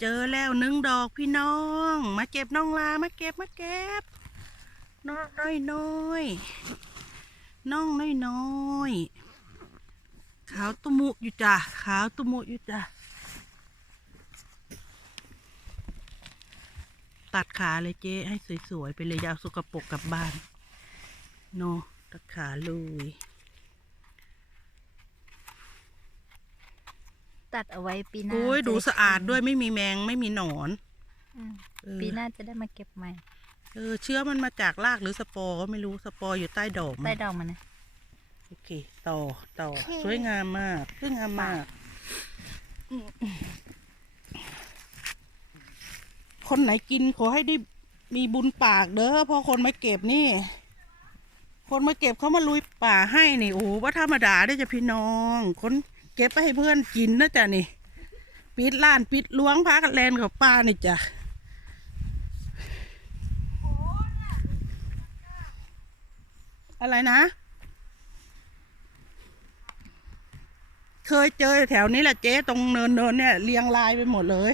เจอแล้วหนึ่งดอกพี่น้อง มาเก็บน้องลามาเก็บมาเก็บน้องน้อยน้อยน้องน้อยน้อยขาวตุมุอยู่จ้ะขาวตุมุอยู่จ้ะตัดขาเลยเจ๊ให้สวยๆไปเลยยาวสกปรกกลับบ้าน โนตัดขาเลย ตัดเอาไว้ปีหน้าโอ้ยจะดูไสะอาดด้วยไม่มีแมงไม่มีหนอนอืมเออปีหน้าจะได้มาเก็บใหม่เออเชื้อมันมาจากรากหรือสปอร์ก็ไม่รู้สปอร์อยู่ใต้ดอกมันใต้ดอกมันนะ โอเคต่อต่อโอเคสวยงามมากสวยงามมาก คนไหนกินขอให้ได้มีบุญปากเด้อเพราะคนมาเก็บนี่ คนมาเก็บเขามาลุยป่าให้นี่โอ้โหว่าธรรมดาได้อจ้ะพี่น้อง คน เก็บไปให้เพื่อนกินนะจ๊ะนี่ ปิดล้านปิดล้วงพากันแลนกับป้านี่จ้ะอะไรนะ เคยเจอแถวนี้แหละเจ๊ตรงเนินเนินๆเนี่ยเรียงรายไปหมดเลย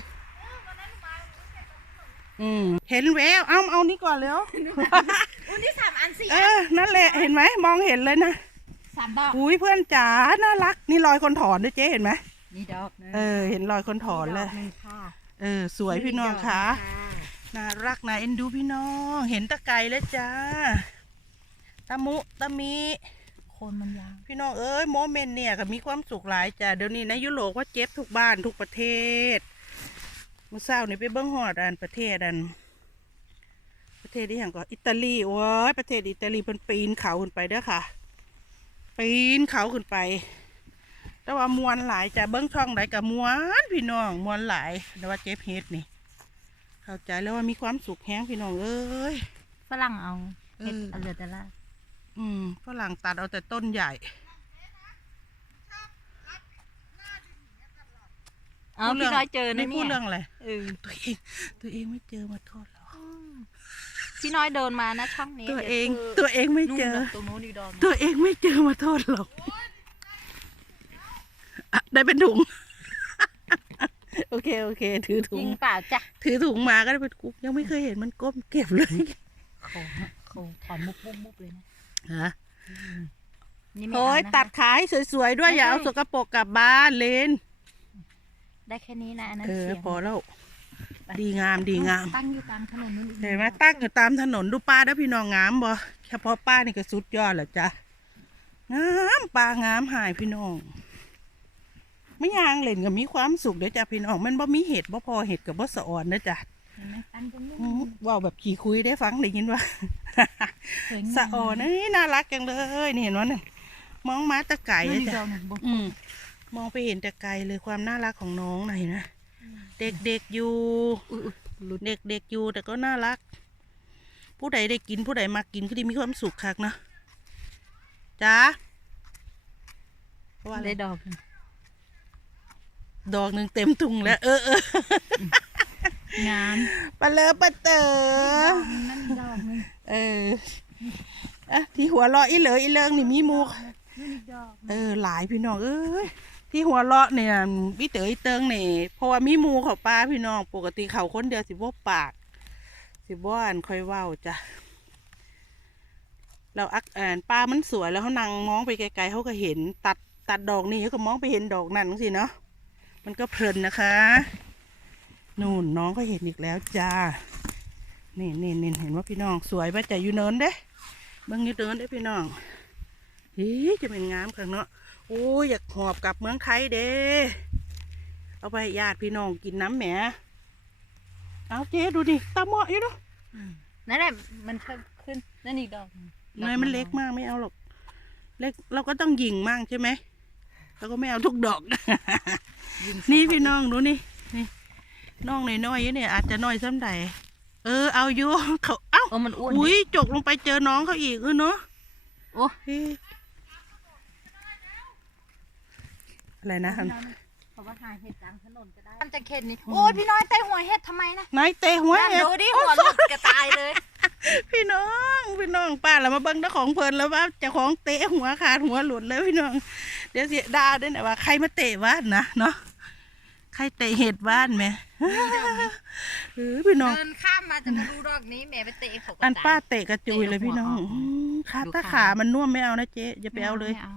อืมเห็นแววเอาเอานี่ก่อนเร็ว อุ้ยนี่สามอันสี่เออนั่นแหละ เห็นไหม มองเห็นเลยนะ สามดอกอุ้ยเพื่อนจ๋าน่ารัก นี่รอยคนถอนด้วยเจ๊เห็นไหมนี่ดอกหนึงเออ เห็นรอยคนถอนเลยดกหนึ่งค่ะเออ สวยพี่น้องคะดกหนึ่งน่ารักนะเอ็นดูพี่น้อง เห็นตะไกรแล้วจ้าตะมุตะมีโคนมันยาวพี่น้องเอ้ยโมเมนต์เนี่ยก็มีความสุขหลายจ้ะเดี๋ยวนี้ในะยุโรปว่าเจ็บทุกบ้านทุกประเทศเมื่อเช้านี่ไปเบิ้งหอดอันประเทศอัน ประเทศที่อย่างก็อิตาลีโอ้ยประเทศอิตาลีเพิ่นปีนเขาขึ้นไปเด้อค่ะ ปีนเขาขึ้นไป แต่ว่ามวนหลายจ้ะเบิ้งช่องไหนกับมวนพี่น้องมวนหลายแต่ว่าเจ็บเฮ็ดนี่ เข้าใจแล้วว่ามีความสุขแฮงพี่น้องเอ้ย ฝรั่งเอาเห็ดเออเอาเหลือแต่ละอืมฝรั่งตัดเอาแต่ต้นใหญ่ เอาพี่น้อยเจอนะไม่พูเนี่ดยเรื่องอะไรเออ ตัวเอง ตัวเองไม่เจอมาโทษหรอก พี่น้อยเดินมานะช่องนี้ตัวเองดี๋ยตัวเองไม่นู่นเจอนะตรงโน้นอีกดอกหนึ่งตัวเองไม่เจอมาโทษหรอกอะได้เป็นถุง โอเคโอเค ถือถุจริง งเปล่าจ้ะถือถุงมาก็ได้เป็นกุ๊กยังไม่เคยเห็นมันก้มเก็บเลยโขโขถอนมุกมุกมุกเลยนะฮะนี่ไม่โอ้เอายนะตัดคะขายสวยๆด้วยไม่อย่าเอาใช่ สกปรกกลับบ้านเลนได้แค่นี้นะอันนั้นเออเสียงพอแล้ว ดีงามดีงาม ตั้งอยู่กลางถนนนู่นอีกเห็นไหมตั้งอยู่ตามถนนดูป้าแล้วพี่น้องงามบ่เฉพาะป้านี่ก็สุดยอดแหละจ้ะงามปลางามหายพี่น้องไม่ยางเล่นก็มีความสุขเด้อจ้ะพี่น้องมันบ่มีเห็ดบ่พอเห็ดกับบ่สะอ่อนนะจ้ะเห็นไหมตั้งตรงนี้อื้อเว้าแบบขี่คุยได้ฟังได้ยินว่า สวยงามสะอ่อนเอ้ยน่ารักจังเลยนี่เห็นว่านี่มองมาแตะไก่นู่นเลยอีกดจ้ะอกหนึ่งบนอืมมองไปเห็นแต่ไกลเลยความน่ารักของน้องน่ะเห็นไหม เด็กๆอยู่อุ๊ยอุ๊ยหลุดเด็กๆอยู่แต่ก็น่ารัก ผู้ใดได้กินผู้ใดมากินก็ไดีมีความสุขคักนะจ้าเพราะว่าอะไรได้ดอกหนึ่งดอกหนึ่งเต็มถุงแล้ว เออเอองามปลาเลอปลาเต๋อนั่นดอกหนึงเอออะที่หัวเราะอีเหลออีเลิงนี่มีหมูกนั่นอีกดอกเออหลายพี่น้องเอ้ย ที่หัวเราะเนี่ยพี่เต๋ออีเติงเนี่ยเพราะว่ามีมูเขาป้าพี่น้อง ปกติเขาคนเดียวสิบ่ปาก สิบ่อ่านค่อยเว้าจ้ะเราอักอ่านป้ามันสวยแล้วเขานั่งมองไปไกลๆเขาก็เห็นตัดตัดดอกนี้เขาก็มองไปเห็นดอกนั่นสิเนาะมันก็เพลินนะคะนู่นน้องก็เห็นอีกแล้วจ้านี่นี่นี่เห็นว่าพี่น้องสวยป่ะจะอยู่เนินเด้เบิ่งอยู่เนินเด้พี่น้องเฮ้ยจะเป็นงามกันเนาะ อ้ยอยากหอบกลับเมืองไทยเด้เอาไปให้ญาติพี่น้องกินน้ำแหมเอาเจ๊ดูดิตาเหมาะอยู่เนาะนั่นแหละมันค่อยขึ้นนั่นอีกดอกหนึ่งนายมันเล็กมากไม่เอาหรอกเล็กเราก็ต้องยิงมั่งใช่ไหมเราก็ไม่เอาทุกดอก นี่พี่น้องดูนี่นี่น้องน้อยๆเนี่ยอาจจะน้อยซ้ำใดเออเอาอยู่เขาเอ้าโอ้มันอ้วนอุ้ยจกลงไปเจอน้องเขาอีกเออเนาะโอ้ เฮ้ย อะไรนะเขาว่าหาเห็ดกลางถนนก็ได้มันจะเข็ดนี่ โอ้ยพี่น้อยเตะหัวเห็ดทำไมนะนายเตะหัวนั่นเห็ดดูดิหัวหลุดกระตายเลย พี่น้องพี่น้องป้าเรามาเบิ้งเจ้าของเพลินแล้วว่าเจ้าของเตะหัวขาดหัวหลุดเลยพี่น้อง เดี๋ยวเสียดาด้วยนะว่าใครมาเตะบ้านนะเนาะใครเตะเห็ดบ้านไหมฮเออพี่น้องเดินข้ามมาจะมาดูดอกนี้แม่ไปเตะเขาก็อันตยป้าเตะกระจุยเลยพี่น้องเตะหัวออกอืมขาดูถ้าขาขามันน่วมไม่เอานะเจ๊อย่าไปเอาเลยม่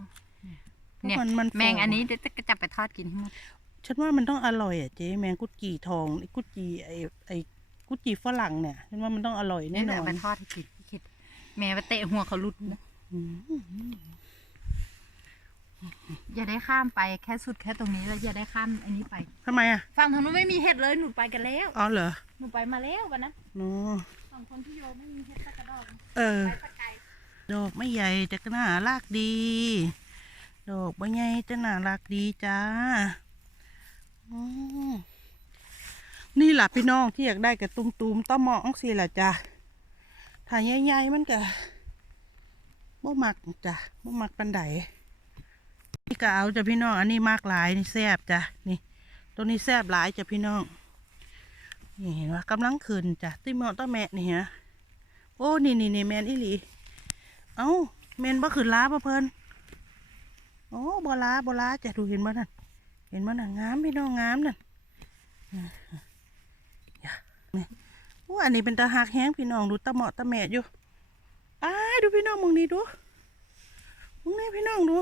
เพราะเนี่ยมันมันแมงฝ่อันนี้เดี๋ยวจะจับไปทอดกินให้หมด ฉันว่ามันต้องอร่อยอะเจ๊แมงกุดจีทองไอ้กุดจีไอ้ไอ้กุดจีฝรั่งเนี่ยฉันว่ามันต้องอร่อยแน่นเดี๋อยวนเอาไปทอดให้กินพี่คิด แม่ไปเตะหัวเขาหลุดนะอืมอย่าได้ข้ามไปแค่สุดแค่ตรงนี้แล้วอย่าได้ข้ามอันนี้ไปทำไมอะฝั่งทางนู้นไม่มีเห็ดเลยหนูไปกันแล้วอ๋อเหรอหนูไปมาแล้ววันนั้นเนาะฝั่งคนที่โยไม่มีเห็ดสักกระดอกเออ ไปสักไกล ดอกไม่ใหญ่แต่ก็น่ารักดี ดอกไม่ใหญ่แต่น่ารักดีจ้าอืมนี่แหละพี่น้องที่อยากได้กับตุ้มตุมต้อมองสิแหละจ้ะถ้าใหญ่ๆมันก็บ่มักจ้ะบ่มักปันไดนี่ก็เอาจ้ะพี่น้อง อันนี้มากหลายนี่แซบจ้ะนี่ตัวนี้แซบหลายจ้ะพี่น้องนี่เห็นว่ากำลังขึ้นจ้ะติมเหมาะต้อแม่นี่ฮะโอ้นี่นี่นี่แมนอีหลี เอ้าเมนบ่ขึ้นล้าบ่เพิ่น โอ้บลาบลาจะดูเห็นบ่นั่นเห็นบ่นั่นงามพี่น้องงามนั่นอย่านี่โอ้อันนี้เป็นตาหักแห้งพี่น้องดูตะเหมาะตะแม่อยู่อ้ายดูพี่น้องมึงนี่ดูมึงนี่พี่น้องดู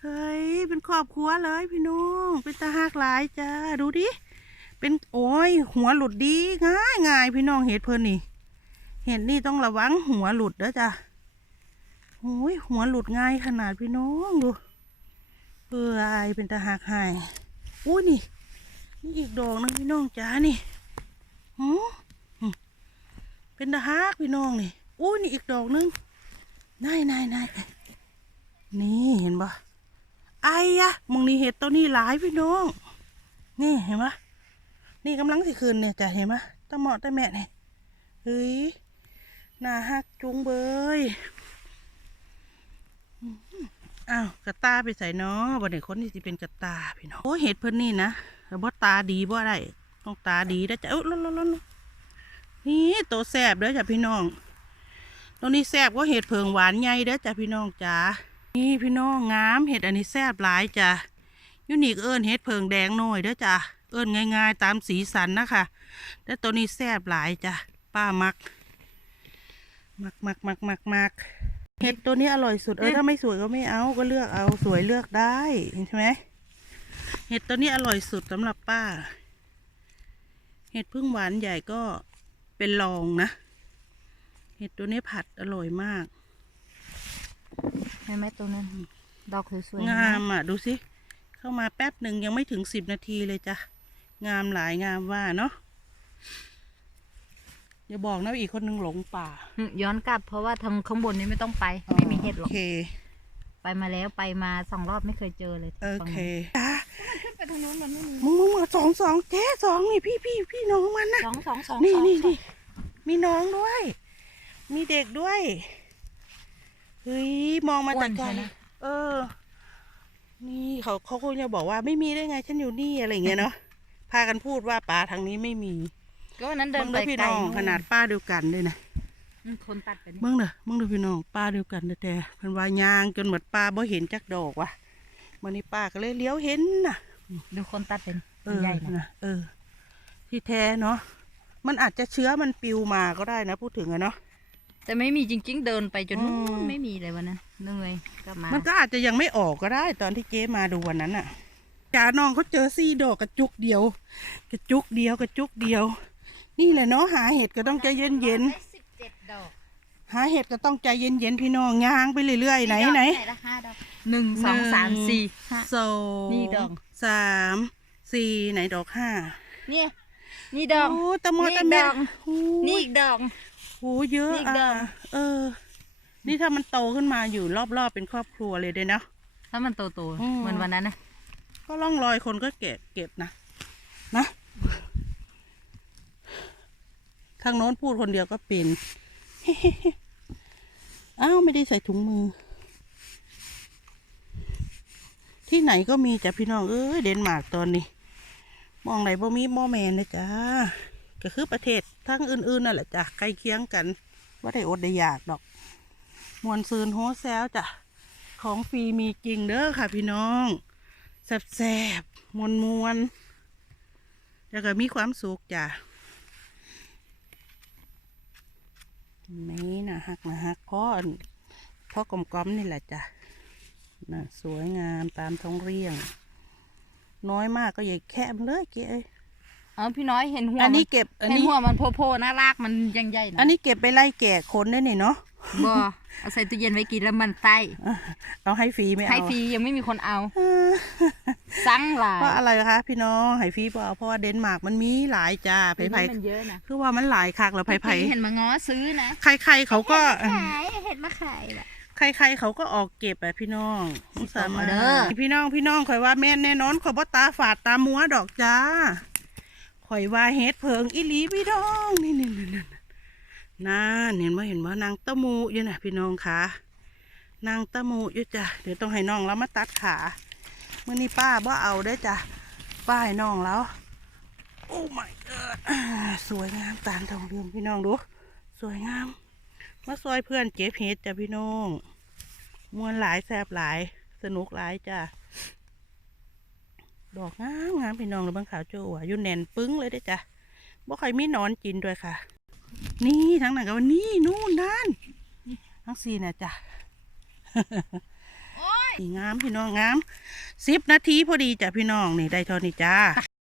เฮ้ยเป็นครอบครัวเลยพี่น้องเป็นตาหักหลายจ้าดูดิเป็นโอ้ยหัวหลุดดีง่ายง่ายพี่น้องเห็ดเพิ่นนี่เห็ดนี่ต้องระวังหัวหลุดเด้อจ้ะ โอ้ยหัวหลุดง่ายขนาดพี่น้องดูเอออายเป็นตาหักหายอุ้ยนี่นี่อีกดอกนึงพี่น้องจ้านี่หืมหืมเป็นตาหักพี่น้องนี่อุ้นี่อีกดอกนึงนายนายนายนี่เห็นปะไอ้ยะมองนี่เห็ดตัวนี้หลายพี่น้อง นี่เห็นปะนี่กำลังสิคืนเนี่ยจ้ะเห็นปะตะเหมาะตะแม่เนี่ยเฮ้ยน่าหักจุงเบย อ้าวกระตาไปใส่เนาะวันนี้คนที่สิเป็นกระตาพี่น้องโอ้เห็ดเพิ่นนี่นะแต่บ่ตาดีบ่ได้ต้องตาดีนะจ๊ะเอ้ยลนลนลนนี่ตัวแสบเด้อจ้ะพี่น้องตัวนี้แสบก็เห็ดเพิงหวานใหญ่เด้อจ้ะพี่น้องจ๋านี่พี่น้องงามเห็ดอันนี้แสบหลายจ้ะยูนิคเอิญเห็ดเพิงแดงหน่อยเด้อจ้ะเอิญง่ายๆ ตามสีสันนะคะแต่ตัวนี้แสบหลายจ้ะป้ามัก มักมักมักมักมัก เห็ดตัวนี้อร่อยสุดเออถ้าไม่สวยก็ไม่เอาก็เลือกเอาสวยเลือกได้ใช่ไหมเห็ดตัวนี้อร่อยสุดสำหรับป้า เห็ดพึ่งหวานใหญ่ก็เป็นรองนะ เห็ดตัวนี้ผัดอร่อยมากเห็นไหมตัวนั้นดอกสวยๆงามอะดูสิเข้ามาแป๊บหนึ่งยังไม่ถึงสิบนาทีเลยจ้ะงามหลายงามว่าเนาะ อย่าบอกนะว่าอีกคนนึงหลงป่า อืมย้อนกลับเพราะว่าทางข้างบนนี้ไม่ต้องไป ไม่มีเห็ดหรอกโอเค ไปมาแล้วไปมาสองรอบไม่เคยเจอเลยโอฝั่งเคนู้นจ้าขึ้นไปทางนู้นมันไม่มีมึงมึงมึงสองสองเจ๊สองนี่พี่พี่พี่น้องมันนะ สองสองสองนี่สองนี่สองนี่มีน้องด้วย มีเด็กด้วย เฮ้ย มองมาแต่ไกลเออ นี่เขาเขาคงจะบอกว่าไม่มีได้ไงฉันอยู่นี่อะไรอย่างเงี้ยเนาะ พากันพูดว่าป่าทางนี้ไม่มี ก็วันนั้นเดิเบิ้นงไปเด้อพี่ไกลน้องขนาดป้าเดียวกันเลยนะอืมคนตัดไปนี่เบิ้งเด้อเบิ้งเด้อพี่น้องป้าเดียวกันแต่แต่เพิ่นว่ายางจนหมดป้าบ่เห็นจักดอกว่ะวันนี้ป้าก็เลยเลี้ยวเห็นน่ะ ดูคนตัดเป็นเอมันอใหญ่นะนะเออ ที่แท้เนาะมันอาจจะเชื้อมันปิวมาก็ได้นะ พูดถึงอะเนาะ แต่ไม่มีจริง ๆ เดินไปจนนู้อืมนไม่มีเลยวันนั้นเหนื่อยกลับมามันก็อาจจะยังไม่ออกก็ได้ ตอนที่เจ๊มาดูวันนั้นอะจ่าน้องเขาเจอซี่ดอกกระจุกเดียว กระจุกเดียวกระจุกเดียว นี่แหละเนาะหาเห็ดก็ต้องใจเย็นเย็นได้สิบเจ็ดดอกๆหาเห็ดก็ต้องใจเย็นเย็นๆพี่น้องย่างไปเรื่อยๆไหนไหนไหนละห้าดอกหนึ่งสองสามสี่ห้าสองนี่ดอกสามสี่ไหนดอกห้าเนี่ยนี่ดอกโอ้ตะมอนี่ตะแม่ดอกโอ้นี่ยอีกดอกโอ้เยอะนี่อีกดอะอกเออ นี่ถ้ามันโตขึ้นมาอยู่รอบๆเป็นครอบครัวเลยเด้เนาะถ้ามันโตอืมๆเหมือนวันนั้นนะก็ร่องรอยคนก็เก็บเก็บนะนะ ทางโน้นพูดคนเดียวก็เป็นอ้าวไม่ได้ใส่ถุงมือ ที่ไหนก็มีจ้ะพี่น้องเอ้ยเดนมาร์กตอนนี้ มองไหนบ่มีมอแมนเลยจ้าก็คือประเทศทั้งอื่นๆนั่นแหละจ้ะใกล้เคียงกันว่าได้อดได้อยากดอก มวนซืนโฮแซวจ้ะของฟรีมีจริงเด้อค่ะพี่น้องแซ่บๆมวนมวนๆแล้วก็มีความสุขจ้ะ นี่นะฮักนะฮักพ่อพ่อกลมๆนี่แหละจ้ะนะสวยงามตามท้องเรียง น้อยมากก็อย่าแคบเลยเก๋เอ้ยอ๋อพี่น้อยเห็นหัวอันนี้มัเก็บอันเห็นนี้หัวมันโผล่ๆน่ารากมันยังใหญ่นะอันนี้เก็บไปไล่แก่คนได้นี่เนาะบ่เอาใส่ตู้เย็นไว้กินแล้วมันไต้เอาให้ฟรีไม่เอาให้ฟรียังไม่มีคนเอาเออ สั่งหลายเพราะอะไรคะพี่น้องให้ฟรีเปล่าเพราะว่าเดนมาร์กมันมีหลายจ้าไผ่ไผ่มันเยอะนะคือว่ามันหลายคักแล้วไผ่ไผ่เมื่อกี้เห็นมาง้อซื้อนะใครๆเขาก็ขายเห็ดมาขายแหละใครๆเขาก็ออกเก็บอะพี่น้องสิบสามารถเด้อพี่น้องพี่น้องข่อยว่าแม่นแน่นอนข่อยบ่ตาฝาดตามัวดอกจ้าข่อยว่าเฮ็ดเพิงอีหลีพี่น้องนี่นี่นี่นี่นั่นเห็นว่าเห็นว่านางตะมูอยู่นะพี่น้องคะนางตะมูอยู่จ้ะเดี๋ยวต้องให้น้องแล้วมาตัดขาเมื่อนี้ป้าบ่เอาได้จ้ะป้าให้น้องแล้ว โอ้ my god อ่สวยงามตามทองเรืองพี่น้องดู สวยงาม มาซอยเพื่อนเก็บเห็ดจ้ะพี่น้องมวนหลายแซบหลาย สนุกหลายจ้ะดอกงามงามพี่น้องเลยบางขาวโจ้อะอยู่แน่นปึ้งเลยเด้จ้ะบ่ใครมีนอนกินด้วยค่ะ นี่ทั้งนั้นก็ว่านี่นู่นนั่นทั้งสี่น่ะจ้ะ นี่งามพี่น้องงามสิบนาทีพอดีจ้ะพี่น้องนี่ได้เท่านี้จ้า